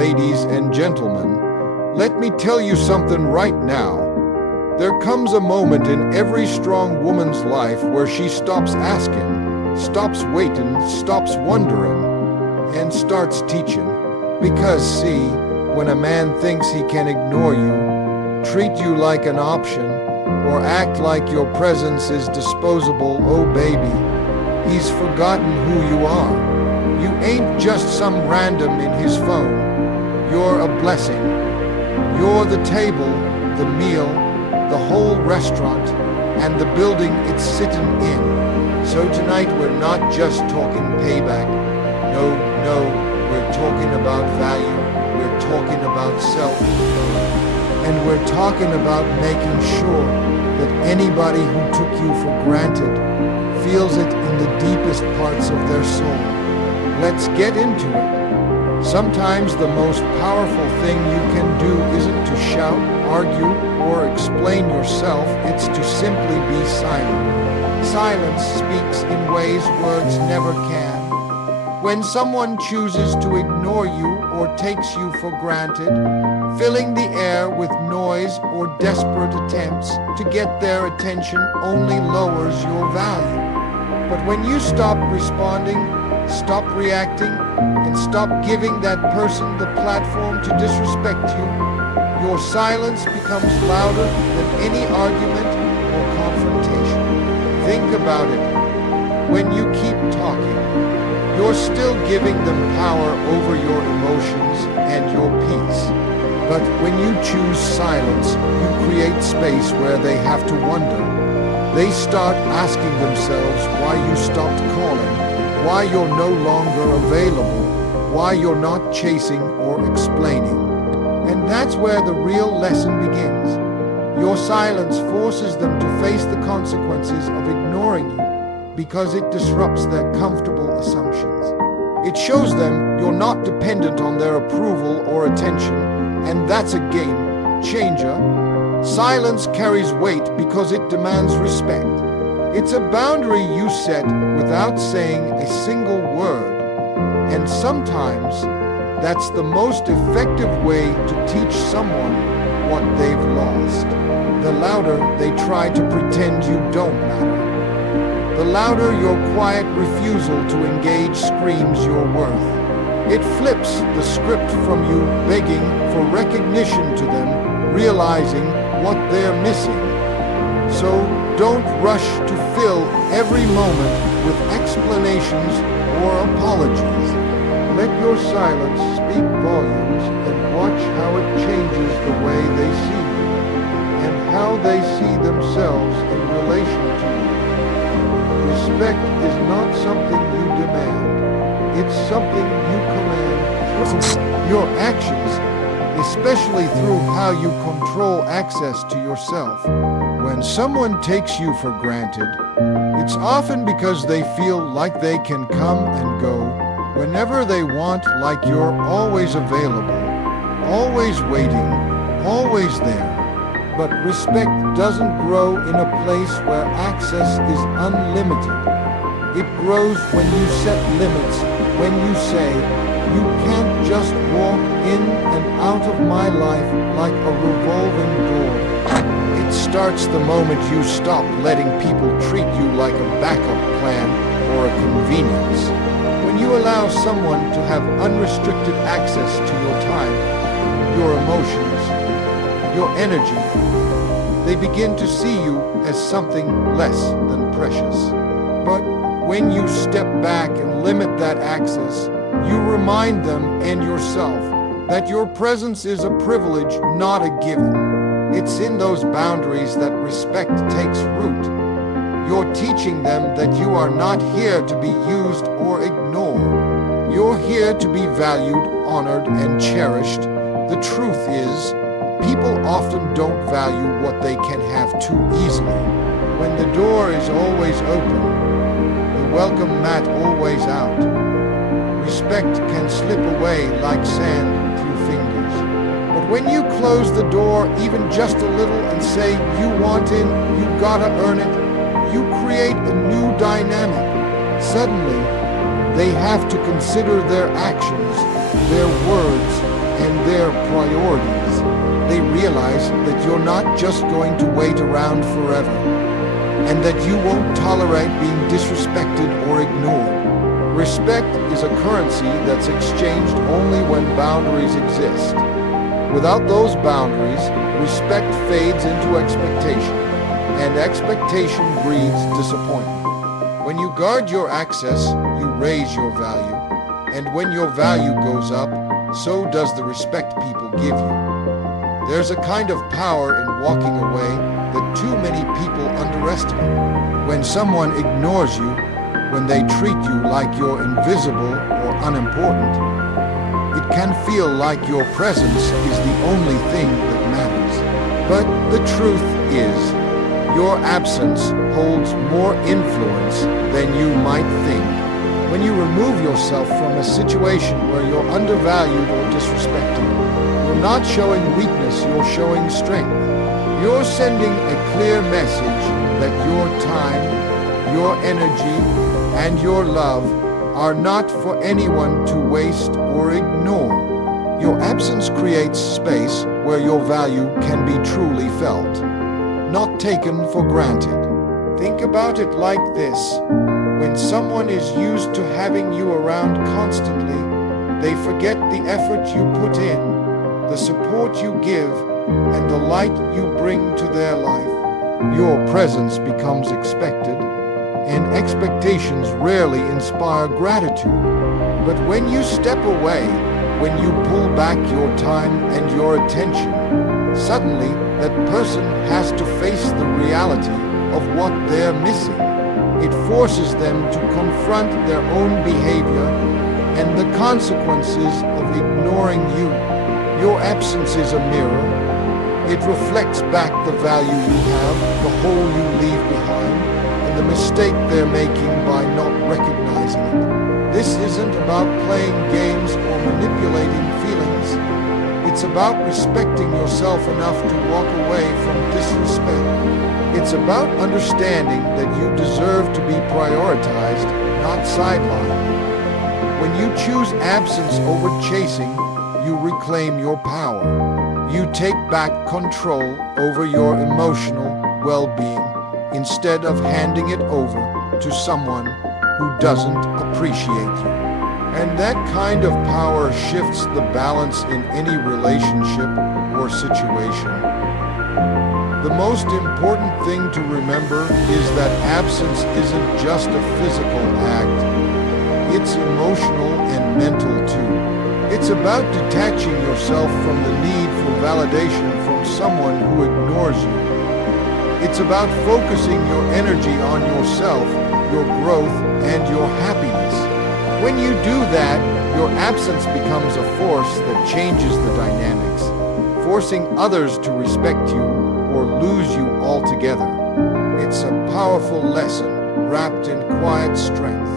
ladies and gentlemen, let me tell you something right now. There comes a moment in every strong woman's life where she stops asking, stops waiting, stops wondering, and starts teaching. Because see, when a man thinks he can ignore you, treat you like an option, or act like your presence is disposable, oh baby, he's forgotten who you are. You ain't just some random in his phone. You're a blessing. You're the table, the meal, the whole restaurant, and the building it's sitting in. So tonight we're not just talking payback. No, we're talking about value. We're talking about self. And we're talking about making sure that anybody who took you for granted feels it in the deepest parts of their soul. Let's get into it. Sometimes the most powerful thing you can do isn't to shout, argue, or explain yourself. It's to simply be silent. Silence speaks in ways words never can. When someone chooses to ignore you or takes you for granted, filling the air with noise or desperate attempts to get their attention only lowers your value. But when you stop responding, stop reacting, and stop giving that person the platform to disrespect you, your silence becomes louder than any argument or confrontation. Think about it. When you keep talking, you're still giving them power over your emotions and your peace. But when you choose silence, you create space where they have to wonder. They start asking themselves why you stopped calling, why you're no longer available, why you're not chasing or explaining. And that's where the real lesson begins. Your silence forces them to face the consequences of ignoring you because it disrupts their comfortable assumptions. It shows them you're not dependent on their approval or attention, and that's a game changer. Silence carries weight because it demands respect. It's a boundary you set without saying a single word. And sometimes that's the most effective way to teach someone what they've lost. The louder they try to pretend you don't matter, the louder your quiet refusal to engage screams your worth. It flips the script from you begging for recognition to them realizing what they're missing. So don't rush to fill every moment with explanations or apologies. Let your silence speak volumes and watch how it changes the way they see you and how they see themselves in relation to you. Respect is not something you demand. It's something you command. Your actions, especially through how you control access to yourself. When someone takes you for granted, it's often because they feel like they can come and go whenever they want, like you're always available, always waiting, always there. But respect doesn't grow in a place where access is unlimited. It grows when you set limits, when you say, you can't just walk in and out of my life like a revolving door. It starts the moment you stop letting people treat you like a backup plan or a convenience. When you allow someone to have unrestricted access to your time, your emotions, your energy, they begin to see you as something less than precious. But when you step back and limit that access, you remind them and yourself that your presence is a privilege, not a given. It's in those boundaries that respect takes root. You're teaching them that you are not here to be used or ignored. You're here to be valued, honored, and cherished. The truth is, people often don't value what they can have too easily. When the door is always open, the welcome mat always out, respect can slip away like sand through fingers. But when you close the door even just a little and say you want in, you gotta earn it, you create a new dynamic. Suddenly, they have to consider their actions, their words, priorities. They realize that you're not just going to wait around forever, and that you won't tolerate being disrespected or ignored. Respect is a currency that's exchanged only when boundaries exist. Without those boundaries, respect fades into expectation, and expectation breeds disappointment. When you guard your access, you raise your value, and when your value goes up, so does the respect people give you. There's a kind of power in walking away that too many people underestimate. When someone ignores you, when they treat you like you're invisible or unimportant, it can feel like your presence is the only thing that matters. But the truth is, your absence holds more influence than you might think. When you remove yourself from a situation where you're undervalued or disrespected, you're not showing weakness, you're showing strength. You're sending a clear message that your time, your energy, and your love are not for anyone to waste or ignore. Your absence creates space where your value can be truly felt, not taken for granted. Think about it like this. When someone is used to having you around constantly, they forget the effort you put in, the support you give, and the light you bring to their life. Your presence becomes expected, and expectations rarely inspire gratitude. But when you step away, when you pull back your time and your attention, suddenly that person has to face the reality of what they're missing. It forces them to confront their own behavior and the consequences of ignoring you. Your absence is a mirror. It reflects back the value you have, the hole you leave behind, and the mistake they're making by not recognizing it. This isn't about playing games or manipulating feelings. It's about respecting yourself enough to walk away from disrespect. It's about understanding that you deserve to be prioritized, not sidelined. When you choose absence over chasing, you reclaim your power. You take back control over your emotional well-being instead of handing it over to someone who doesn't appreciate you. And that kind of power shifts the balance in any relationship or situation. The most important thing to remember is that absence isn't just a physical act. It's emotional and mental too. It's about detaching yourself from the need for validation from someone who ignores you. It's about focusing your energy on yourself, your growth, and your happiness. When you do that, your absence becomes a force that changes the dynamics, forcing others to respect you or lose you altogether. It's a powerful lesson wrapped in quiet strength.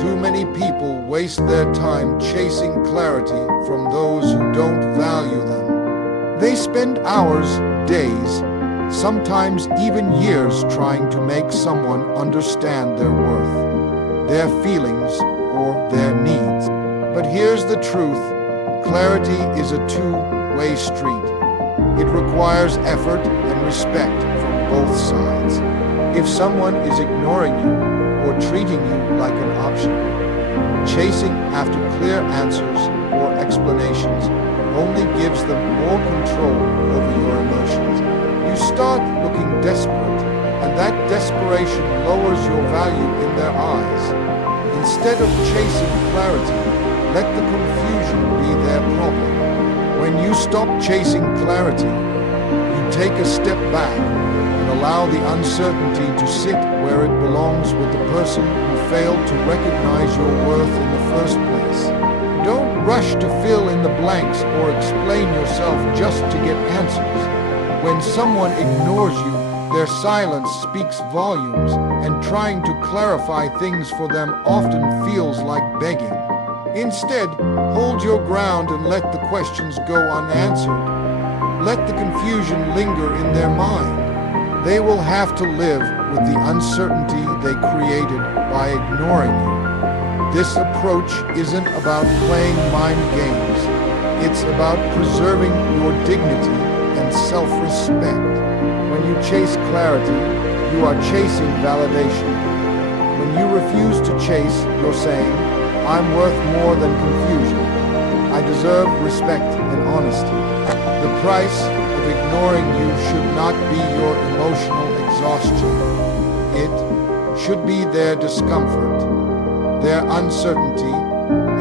Too many people waste their time chasing clarity from those who don't value them. They spend hours, days, sometimes even years trying to make someone understand their worth, their feelings, or their needs. But here's the truth. Clarity is a two-way street. It requires effort and respect from both sides. If someone is ignoring you or treating you like an option, chasing after clear answers or explanations only gives them more control over your emotions. You start looking desperate, and that desperation lowers your value in their eyes. Instead of chasing clarity, let the confusion be their problem. When you stop chasing clarity, you take a step back and allow the uncertainty to sit where it belongs with the person who failed to recognize your worth in the first place. Don't rush to fill in the blanks or explain yourself just to get answers. When someone ignores you, their silence speaks volumes, and trying to clarify things for them often feels like begging. Instead, hold your ground and let the questions go unanswered. Let the confusion linger in their mind. They will have to live with the uncertainty they created by ignoring you. This approach isn't about playing mind games. It's about preserving your dignity and self-respect. When you chase clarity, you are chasing validation. When you refuse to chase, you're saying, I'm worth more than confusion. I deserve respect and honesty. The price of ignoring you should not be your emotional exhaustion. It should be their discomfort, their uncertainty,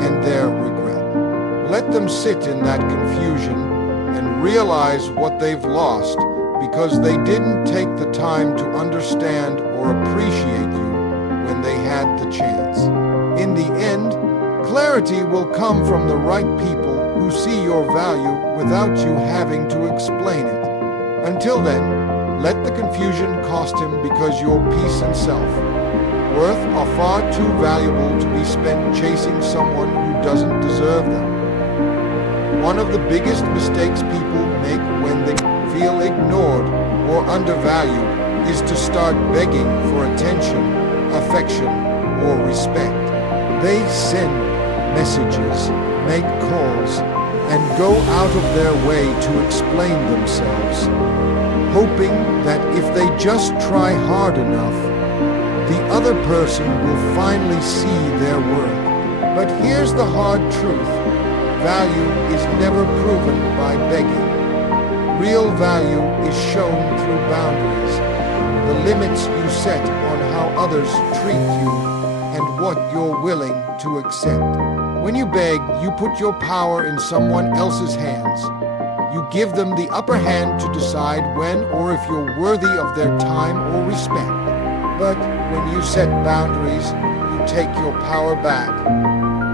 and their regret. Let them sit in that confusion and realize what they've lost because they didn't take the time to understand or appreciate you when they had the chance. In the end, clarity will come from the right people who see your value without you having to explain it. Until then, let the confusion cost him because your peace and self-worth are far too valuable to be spent chasing someone who doesn't deserve them. One of the biggest mistakes people make when they feel ignored or undervalued is to start begging for attention, affection, or respect. They send messages, make calls, and go out of their way to explain themselves, hoping that if they just try hard enough, the other person will finally see their worth. But here's the hard truth. Value is never proven by begging. Real value is shown through boundaries, the limits you set on how others treat you and what you're willing to accept. When you beg, you put your power in someone else's hands. You give them the upper hand to decide when or if you're worthy of their time or respect. But when you set boundaries, you take your power back.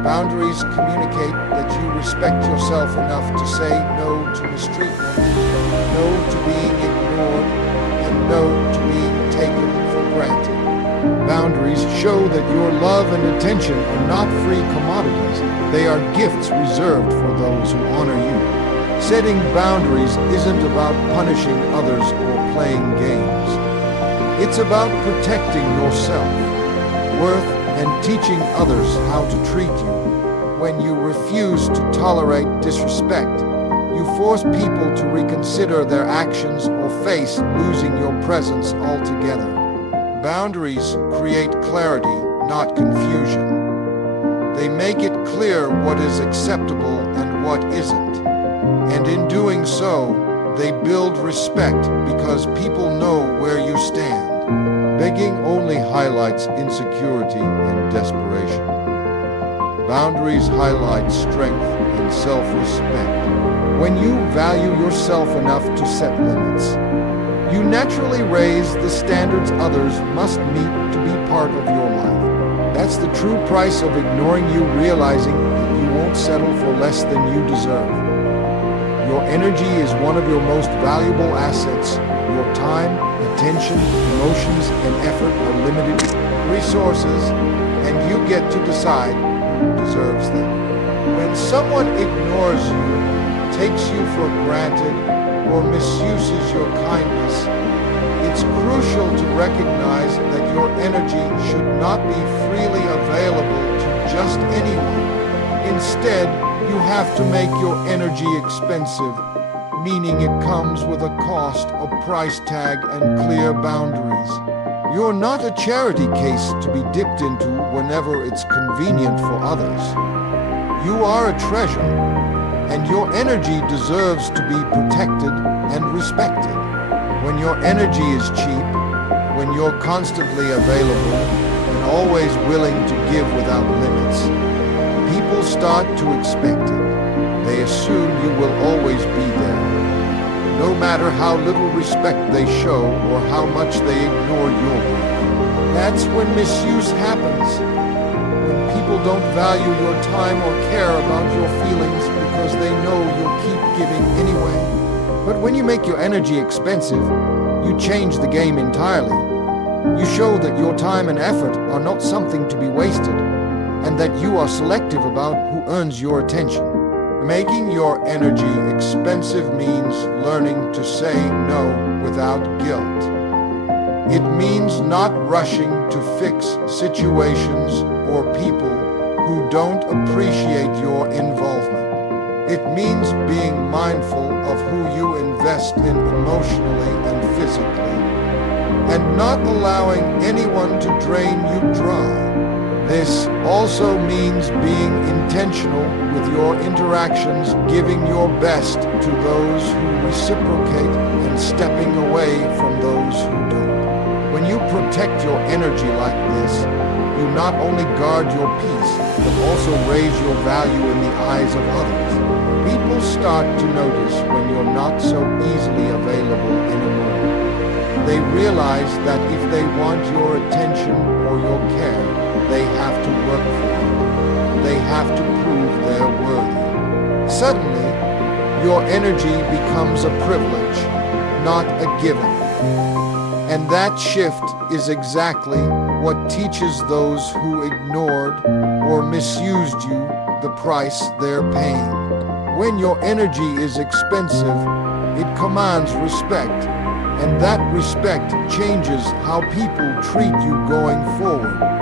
Boundaries communicate that you respect yourself enough to say no to mistreatment, no to being ignored, and no to being taken for granted. Boundaries show that your love and attention are not free commodities. They are gifts reserved for those who honor you. Setting boundaries isn't about punishing others or playing games. It's about protecting yourself, worth, and teaching others how to treat you. When you refuse to tolerate disrespect, you force people to reconsider their actions or face losing your presence altogether. Boundaries create clarity, not confusion. They make it clear what is acceptable and what isn't. And in doing so, they build respect because people know where you stand. Begging only highlights insecurity and desperation. Boundaries highlight strength and self-respect. When you value yourself enough to set limits, you naturally raise the standards others must meet to be part of your life. That's the true price of ignoring you, realizing that you won't settle for less than you deserve. Your energy is one of your most valuable assets. Your time, attention, emotions, and effort are limited resources, and you get to decide who deserves them. When someone ignores you, takes you for granted, or misuses your kindness, it's crucial to recognize that your energy should not be freely available to just anyone. Instead, you have to make your energy expensive, meaning it comes with a cost, a price tag, and clear boundaries. You're not a charity case to be dipped into whenever it's convenient for others. You are a treasure, and your energy deserves to be protected and respected. When your energy is cheap, when you're constantly available and always willing to give without limits, people start to expect it. They assume you will always be there, no matter how little respect they show or how much they ignore your worth. That's when misuse happens, when people don't value your time or care about your feelings because they know you'll keep giving anyway. But when you make your energy expensive, you change the game entirely. You show that your time and effort are not something to be wasted, and that you are selective about who earns your attention. Making your energy expensive means learning to say no without guilt. It means not rushing to fix situations or people who don't appreciate your involvement. It means being mindful of who you invest in emotionally and physically, and not allowing anyone to drain you dry. This also means being intentional with your interactions, giving your best to those who reciprocate and stepping away from those who don't. When you protect your energy like this, you not only guard your peace, but also raise your value in the eyes of others. People start to notice when you're not so easily available anymore. They realize that if they want your attention or your care, they have to work for it. They have to prove they're worthy. Suddenly, your energy becomes a privilege, not a given. And that shift is exactly what teaches those who ignored or misused you the price they're paying. When your energy is expensive, it commands respect, and that respect changes how people treat you going forward.